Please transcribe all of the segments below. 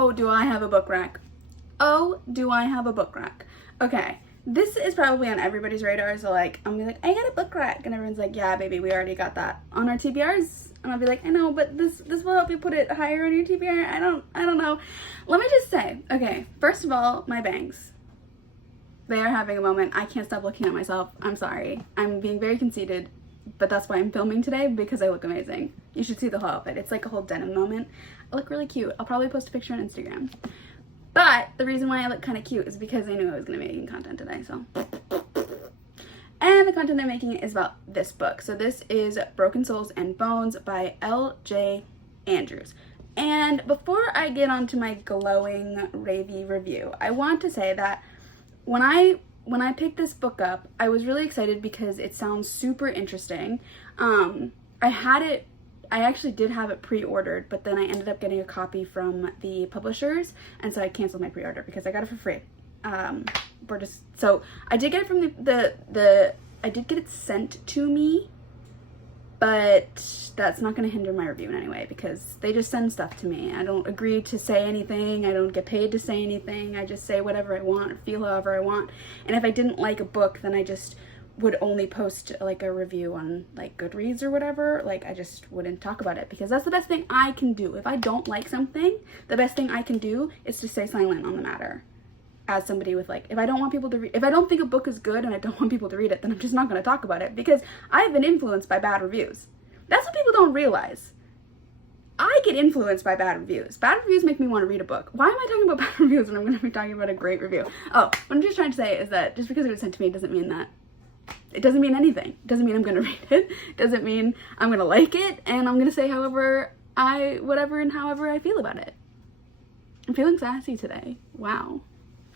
Oh, do I have a book rack? Oh, do I have a book rack? Okay, this is probably on everybody's radar, so like, I'm gonna be like, I got a book rack, and everyone's like, yeah, baby, we already got that on our TBRs, and I'll be like, I know, but this will help you put it higher on your TBR. I don't know. Let me just say, okay, first of all, my bangs. They are having a moment. I can't stop looking at myself. I'm sorry. I'm being very conceited, but that's why I'm filming today, because I look amazing. You should see the whole outfit. It's like a whole denim moment. I look really cute. I'll probably post a picture on Instagram. But the reason why I look kind of cute is because I knew I was going to be making content today, so. And the content I'm making is about this book. So this is Broken Souls and Bones by L.J. Andrews. And before I get onto my glowing, ravey review, I want to say that when I picked this book up, I was really excited because it sounds super interesting. I actually did have it pre-ordered, but then I ended up getting a copy from the publishers, and so I canceled my pre-order because I got it for free. So I did get it from I did get it sent to me, but that's not going to hinder my review in any way because they just send stuff to me. I don't agree to say anything. I don't get paid to say anything. I just say whatever I want or feel however I want. And if I didn't like a book, then I just would only post like a review on like Goodreads or whatever. Like I just wouldn't talk about it because that's the best thing I can do. If I don't like something, the best thing I can do is to stay silent on the matter. As somebody with like, if I don't want people to read, if I don't think a book is good and I don't want people to read it, then I'm just not going to talk about it because I've been influenced by bad reviews. That's what people don't realize. I get influenced by bad reviews. Bad reviews make me want to read a book. Why am I talking about bad reviews when I'm going to be talking about a great review? Oh, what I'm just trying to say is that just because it was sent to me doesn't mean that. It doesn't mean anything. It doesn't mean I'm going to read it. It doesn't mean I'm going to like it and I'm going to say however I feel about it. I'm feeling sassy today. Wow.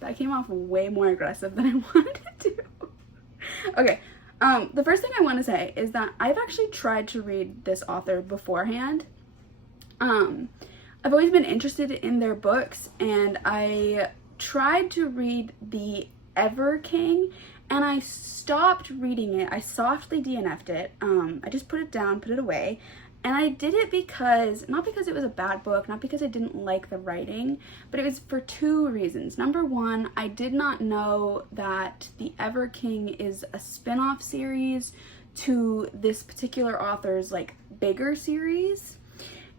That came off way more aggressive than I wanted to. Okay, the first thing I want to say is that I've actually tried to read this author beforehand. I've always been interested in their books, and I tried to read The Ever King, and I stopped reading it. I softly DNF'd it. I just put it down, put it away. And I did it because, not because it was a bad book, not because I didn't like the writing, but it was for two reasons. Number one, I did not know that The Ever King is a spin-off series to this particular author's like bigger series.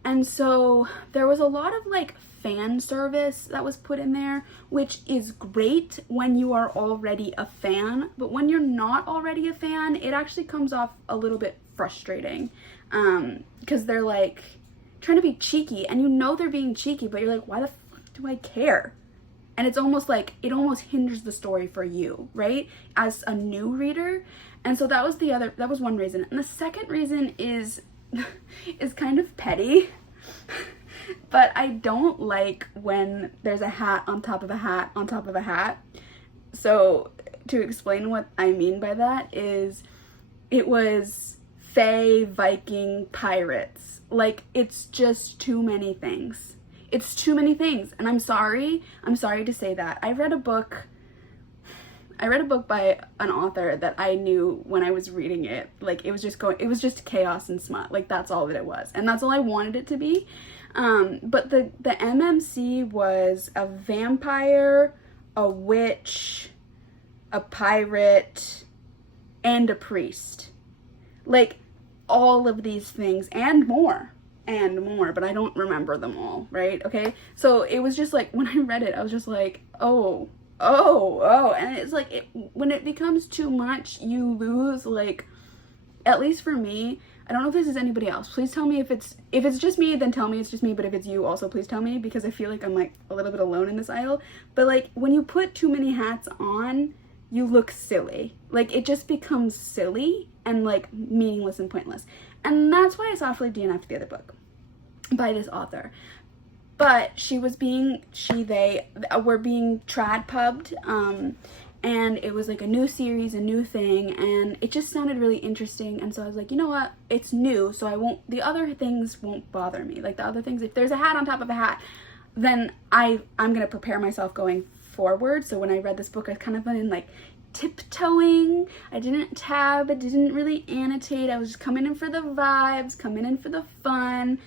And so there was a lot of like fan service that was put in there, which is great when you are already a fan, but when you're not already a fan, it actually comes off a little bit frustrating. Because they're like trying to be cheeky and you know they're being cheeky, but you're like, why the fuck do I care? And it's almost like it almost hinders the story for you, right? As a new reader. And so that was one reason. And the second reason is kind of petty, but I don't like when there's a hat on top of a hat on top of a hat. So to explain what I mean by that is it was Fae, Viking, pirates. Like, it's just too many things. It's too many things. And I'm sorry to say that. I read a book by an author that I knew when I was reading it. Like, it was just chaos and smut. Like, that's all that it was. And that's all I wanted it to be. But the MMC was a vampire, a witch, a pirate, and a priest. Like, all of these things and more, but I don't remember them all, right? Okay, so it was just like, when I read it, I was just like, oh, and it's like, when it becomes too much, you lose, like, at least for me, I don't know if this is anybody else, please tell me if it's just me, then tell me it's just me, but if it's you, also please tell me, because I feel like I'm like a little bit alone in this aisle. But like, when you put too many hats on, you look silly. Like, it just becomes silly and like meaningless and pointless. And that's why I softly DNF'd the other book by this author. But they were being trad pubbed, and it was like a new series, a new thing, and it just sounded really interesting. And so I was like, you know what, it's new, so the other things won't bother me. Like, the other things, if there's a hat on top of a hat, then I'm gonna prepare myself going forward. So when I read this book, I kind of went in like tiptoeing. I didn't tab, I didn't really annotate. I was just coming in for the vibes, coming in for the fun.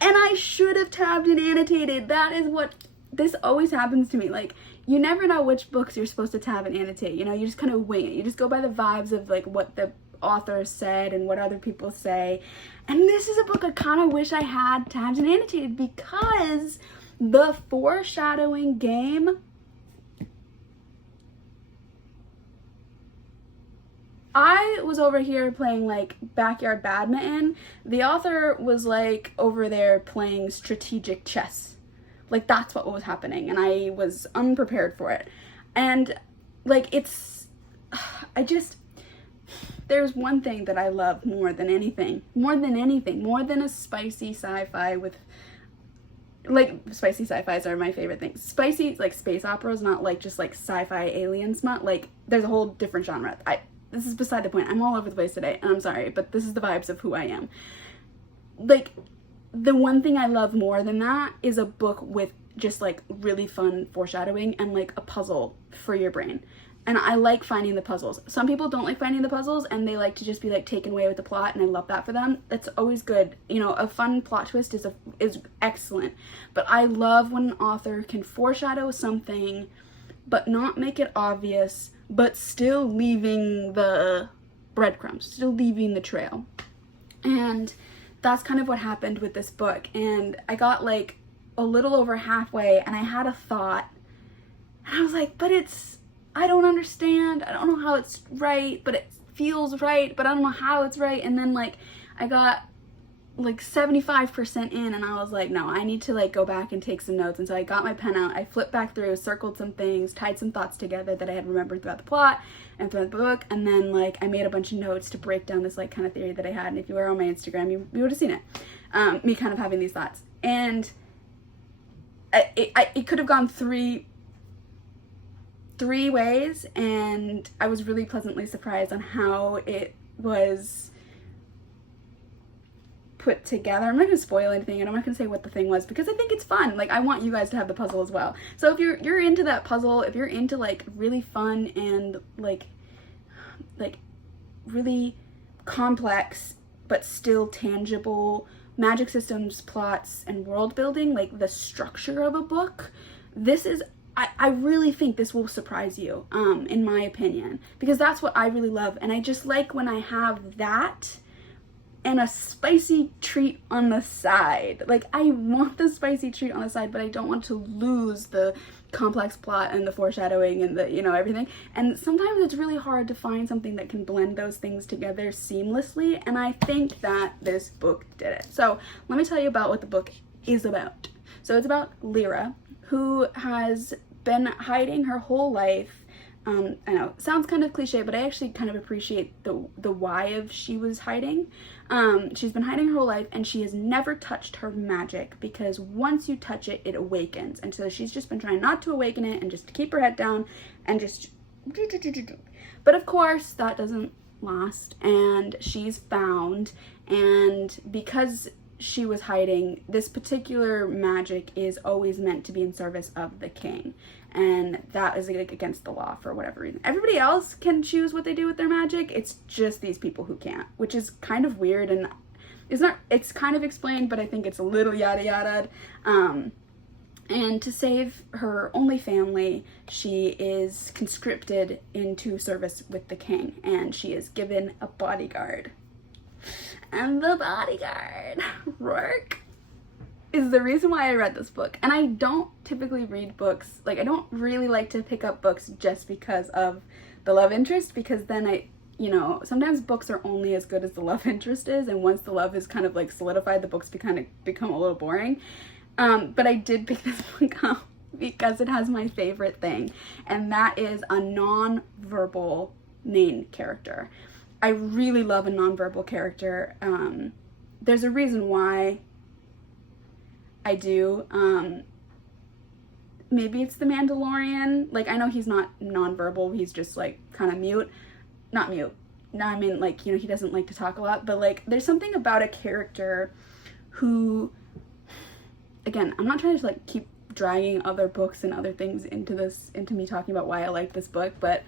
And I should have tabbed and annotated. That is what, this always happens to me. Like, you never know which books you're supposed to tab and annotate, you know, you just kind of wing it. You just go by the vibes of like what the author said and what other people say. And this is a book I kind of wish I had tabbed and annotated, because the foreshadowing game, I was over here playing like backyard badminton. The author was like over there playing strategic chess. Like, that's what was happening, and I was unprepared for it. And like, it's, there's one thing that I love more than anything, more than a spicy sci-fi with, like, spicy sci-fis are my favorite thing. Spicy, like, space operas, not like just like sci-fi alien smut. Like, there's a whole different genre. This is beside the point. I'm all over the place today, and I'm sorry, but this is the vibes of who I am. Like, the one thing I love more than that is a book with just like really fun foreshadowing and like a puzzle for your brain. And I like finding the puzzles. Some people don't like finding the puzzles, and they like to just be like taken away with the plot, and I love that for them. That's always good. You know, a fun plot twist is excellent. But I love when an author can foreshadow something but not make it obvious, but still leaving the breadcrumbs, still leaving the trail. And that's kind of what happened with this book. And I got like a little over halfway, and I had a thought, and I was like, but I don't understand. I don't know how it's right, but it feels right, but I don't know how it's right. And then like, I got like 75% in, and I was like, no, I need to like go back and take some notes. And so I got my pen out, I flipped back through, circled some things, tied some thoughts together that I had remembered throughout the plot and throughout the book, and then like I made a bunch of notes to break down this like kind of theory that I had. And if you were on my Instagram, you would have seen it, me kind of having these thoughts. And it could have gone three ways, and I was really pleasantly surprised on how it was put together. I'm not going to spoil anything, and I'm not going to say what the thing was, because I think it's fun. Like, I want you guys to have the puzzle as well. So if you're into that puzzle, if you're into like really fun and like really complex but still tangible magic systems, plots, and world building, like the structure of a book, this is, I really think this will surprise you, in my opinion, because that's what I really love. And I just like when I have that and a spicy treat on the side. Like, I want the spicy treat on the side, but I don't want to lose the complex plot and the foreshadowing and the, you know, everything. And sometimes it's really hard to find something that can blend those things together seamlessly, and I think that this book did it. So let me tell you about what the book is about. So it's about Lyra, who has been hiding her whole life. I know, it sounds kind of cliche, but I actually kind of appreciate the why of she was hiding. She's been hiding her whole life, and she has never touched her magic, because once you touch it, it awakens. And so she's just been trying not to awaken it and just to keep her head down and just but of course that doesn't last, and she's found, and because she was hiding, this particular magic is always meant to be in service of the king, and that is like against the law for whatever reason. Everybody else can choose what they do with their magic, it's just these people who can't, which is kind of weird, and it's kind of explained, but I think it's a little yada yada. And to save her only family, she is conscripted into service with the king, and she is given a bodyguard. And the bodyguard, Rourke, is the reason why I read this book. And I don't typically read books, like I don't really like to pick up books just because of the love interest, because then you know, sometimes books are only as good as the love interest is, and once the love is kind of like solidified, the books become a little boring. But I did pick this book up because it has my favorite thing, and that is a non-verbal main character. I really love a non-verbal character. There's a reason why I do. Maybe it's the Mandalorian. Like, I know he's not non-verbal, he's just like kind of mute. Not mute. No, I mean, like, you know, he doesn't like to talk a lot, but like there's something about a character who, again, I'm not trying to like keep dragging other books and other things into me talking about why I like this book, but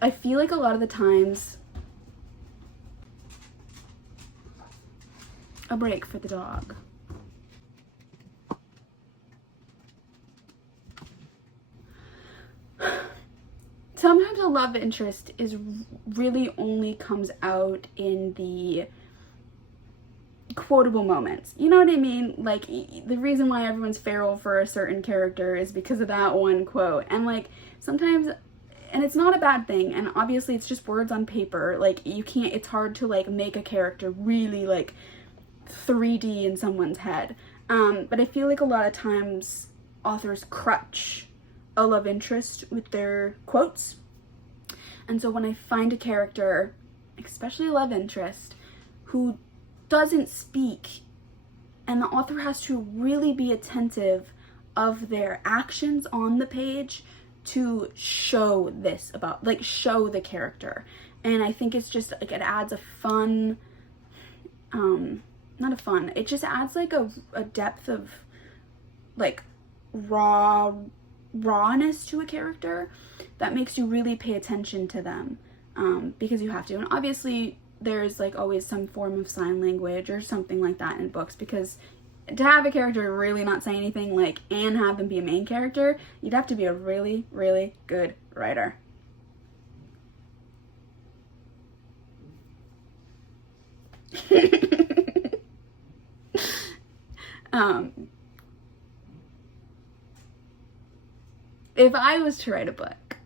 I feel like a lot of the times, a break for the dog. sometimes a love interest is really only comes out in the quotable moments. You know what I mean? Like, the reason why everyone's feral for a certain character is because of that one quote. And like, sometimes, and it's not a bad thing, and obviously it's just words on paper. Like, you can't, it's hard to like make a character really like 3D in someone's head. But I feel like a lot of times authors crutch a love interest with their quotes. And so when I find a character, especially a love interest, who doesn't speak, and the author has to really be attentive of their actions on the page to show this about, like, show the character. And I think it's just like, it adds a fun, not a fun, it just adds like a depth of like rawness to a character that makes you really pay attention to them, because you have to. And obviously there's like always some form of sign language or something like that in books, because to have a character really not say anything, like, and have them be a main character, you'd have to be a really, really good writer. If I was to write a book,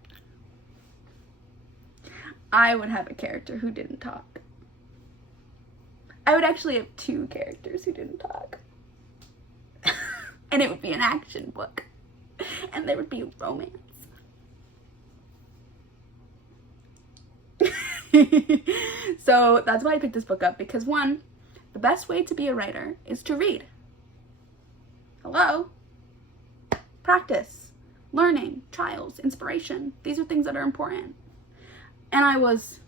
I would have a character who didn't talk. I would actually have 2 characters who didn't talk. And it would be an action book. And there would be romance. So that's why I picked this book up, because one, the best way to be a writer is to read. Hello? Practice, learning, trials, inspiration. These are things that are important. And I was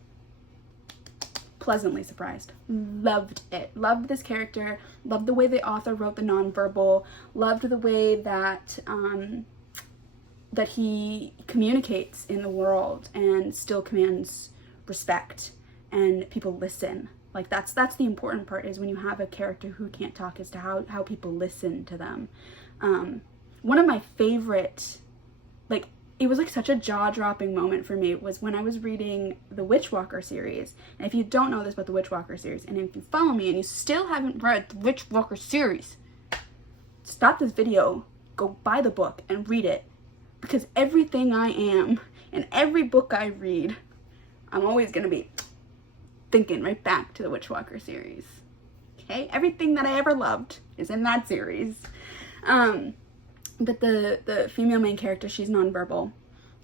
pleasantly surprised. Loved it. Loved this character. Loved the way the author wrote the nonverbal. Loved the way that that he communicates in the world and still commands respect and people listen. Like, that's the important part, is when you have a character who can't talk, as to how people listen to them. One of my favorite, like, it was like such a jaw-dropping moment for me, was when I was reading the Witchwalker series. And if you don't know this about the Witchwalker series, and if you follow me and you still haven't read the Witchwalker series, stop this video, go buy the book and read it. Because everything I am, and every book I read, I'm always gonna be thinking right back to the Witchwalker series. Okay? Everything that I ever loved is in that series. But the female main character, she's nonverbal,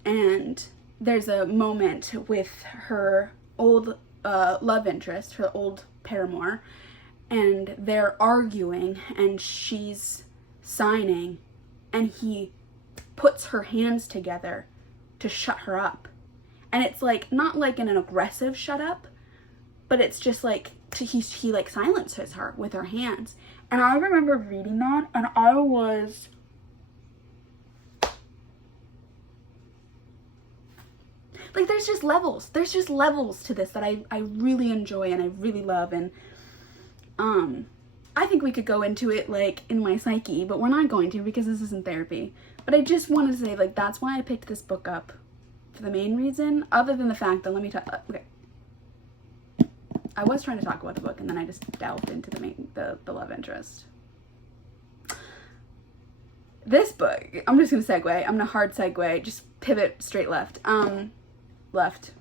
and there's a moment with her old love interest, her old paramour, and they're arguing, and she's signing, and he puts her hands together to shut her up. And it's like, not like in an aggressive shut up, but it's just like, he like silences her with her hands. And I remember reading that, and I was, like, there's just levels to this that I really enjoy and I really love. And I think we could go into it like in my psyche, but we're not going to, because this isn't therapy. But I just want to say, like, that's why I picked this book up, for the main reason, other than the fact that, let me talk, okay, I was trying to talk about the book, and then I just delved into the love interest. This book, I'm just gonna segue, I'm gonna hard segue, just pivot straight left. Left.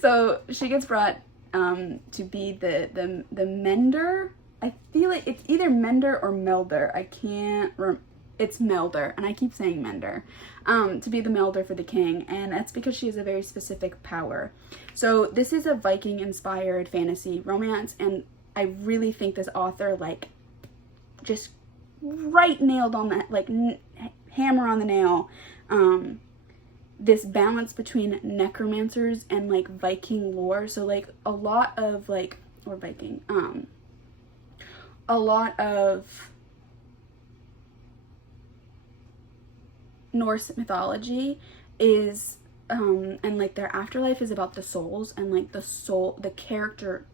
So she gets brought to be the mender. I feel like it's either mender or melder. I can't it's melder, and I keep saying mender. To be the melder for the king, and that's because she has a very specific power. So this is a Viking inspired fantasy romance, and I really think this author, like, just nailed on that, like, hammer on the nail, this balance between necromancers and like Viking lore. So like a lot of like, or Viking, a lot of Norse mythology is and like their afterlife is about the souls, and like the soul, the character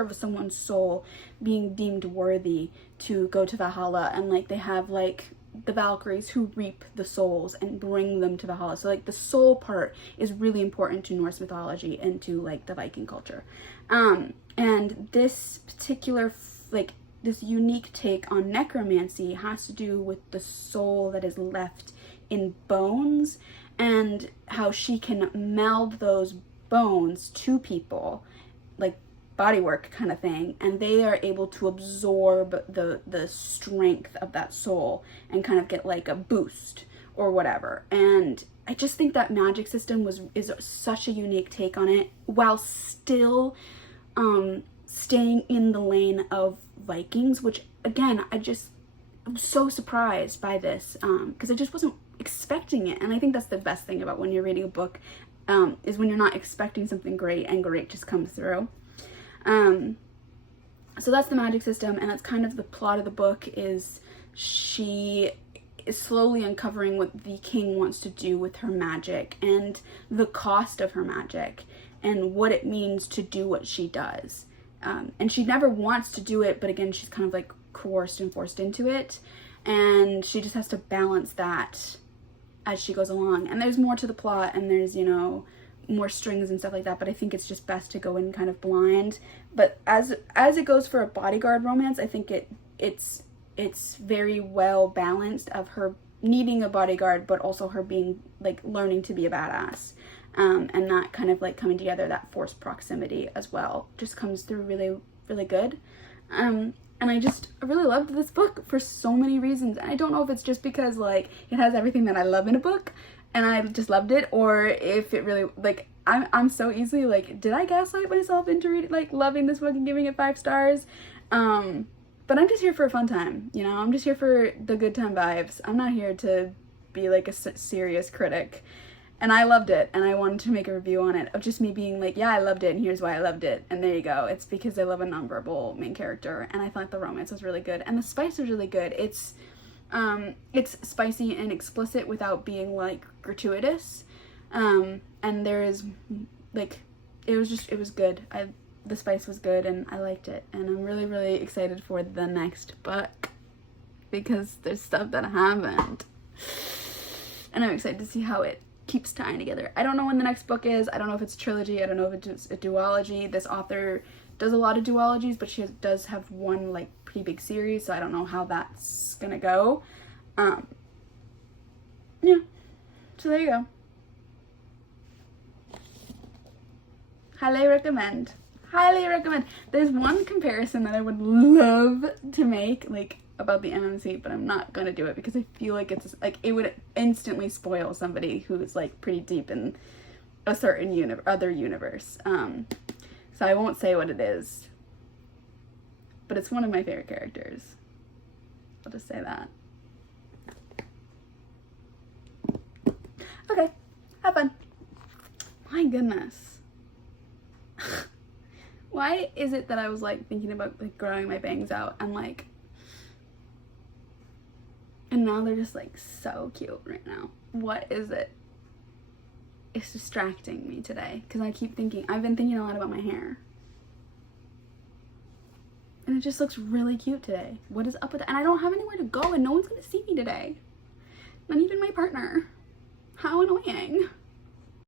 of someone's soul being deemed worthy to go to Valhalla. And like they have like the Valkyries who reap the souls and bring them to Valhalla. So like the soul part is really important to Norse mythology and to like the Viking culture. And this particular like this unique take on necromancy has to do with the soul that is left in bones and how she can meld those bones to people, like bodywork kind of thing, and they are able to absorb the strength of that soul and kind of get like a boost or whatever. And I just think that magic system is such a unique take on it, while still staying in the lane of Vikings, which again, I'm so surprised by this because I just wasn't expecting it. And I think that's the best thing about when you're reading a book, is when you're not expecting something great and great just comes through. So that's the magic system, and that's kind of the plot of the book. Is she is slowly uncovering what the king wants to do with her magic and the cost of her magic and what it means to do what she does. And she never wants to do it, but again, she's kind of like coerced and forced into it, and she just has to balance that as she goes along. And there's more to the plot, and there's, you know, more strings and stuff like that, but I think it's just best to go in kind of blind. But as it goes for a bodyguard romance, I think it's very well balanced of her needing a bodyguard, but also her being like learning to be a badass. And that kind of like coming together, that forced proximity as well, just comes through really, really good. And I really loved this book for so many reasons. And I don't know if it's just because like it has everything that I love in a book and I just loved it, or if it really, like, I'm so easily like, did I gaslight myself into loving this book and giving it 5 stars? But I'm just here for a fun time, you know? I'm just here for the good time vibes. I'm not here to be like a serious critic. And I loved it, and I wanted to make a review on it of just me being like, yeah, I loved it, and here's why I loved it. And there you go. It's because I love a nonverbal main character, and I thought the romance was really good, and the spice was really good. It's spicy and explicit without being like gratuitous. And there is like, it was good. The spice was good, and I liked it, and I'm really, really excited for the next book because there's stuff that happened, and I'm excited to see how it keeps tying together. I don't know when the next book is. I don't know if it's a trilogy. I don't know if it's a duology. This author does a lot of duologies, but she does have one like pretty big series, so I don't know how that's gonna go. Yeah, so there you go. Highly recommend. Highly recommend. There's one comparison that I would love to make, like, about the MMC, but I'm not gonna do it because I feel like it's like it would instantly spoil somebody who's like pretty deep in a certain other universe. So I won't say what it is, but it's one of my favorite characters. I'll just say that. Okay, have fun. My goodness. Why is it that I was like thinking about like growing my bangs out and like, and now they're just like so cute right now? What is it? It's distracting me today because I've been thinking a lot about my hair. And it just looks really cute today. What is up with that? And I don't have anywhere to go and no one's gonna see me today. Not even my partner. How annoying.